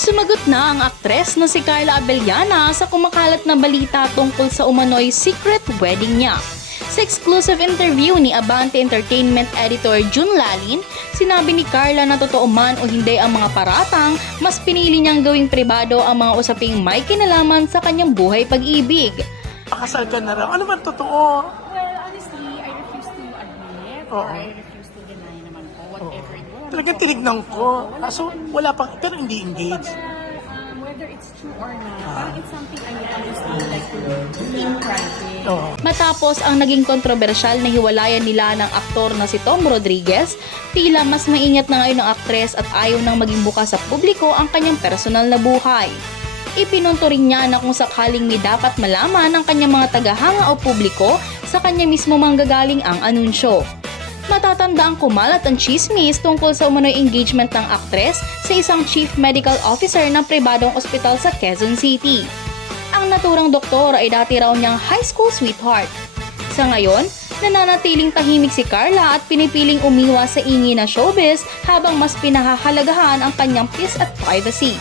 Sumagot na ang aktres na si Carla Abellana sa kumakalat na balita tungkol sa umano'y secret wedding niya. Sa exclusive interview ni Abante Entertainment editor June Lalin, sinabi ni Carla na totoo man o hindi ang mga paratang, mas pinili niyang gawing pribado ang mga usaping may kinalaman sa kanyang buhay pag-ibig. Pakasal ka na raw. Ano ba totoo? Well, honestly, I refuse to admit or I refuse to deny naman po whatever it was. Talagang tinignan ko. So, wala pa, pero hindi engaged. Whether it's true or not, parang it's something I would honestly like to keep private. Matapos ang naging kontrobersyal na hiwalayan nila ng aktor na si Tom Rodriguez, tila mas maingat na ngayon ang aktres at ayaw nang maging bukas sa publiko ang kanyang personal na buhay. Ipinunto rin niya na kung sakaling may dapat malaman ng kanyang mga tagahanga o publiko, sa kanya mismo manggagaling ang anunsyo. Matatandang kumalat ang chismis tungkol sa umano'y engagement ng aktres sa isang chief medical officer ng pribadong ospital sa Quezon City. Ang naturang doktor ay dati raw niyang high school sweetheart. Sa ngayon, nananatiling tahimik si Carla at pinipiling umiwas sa ingay na showbiz habang mas pinahahalagahan ang kanyang peace at privacy.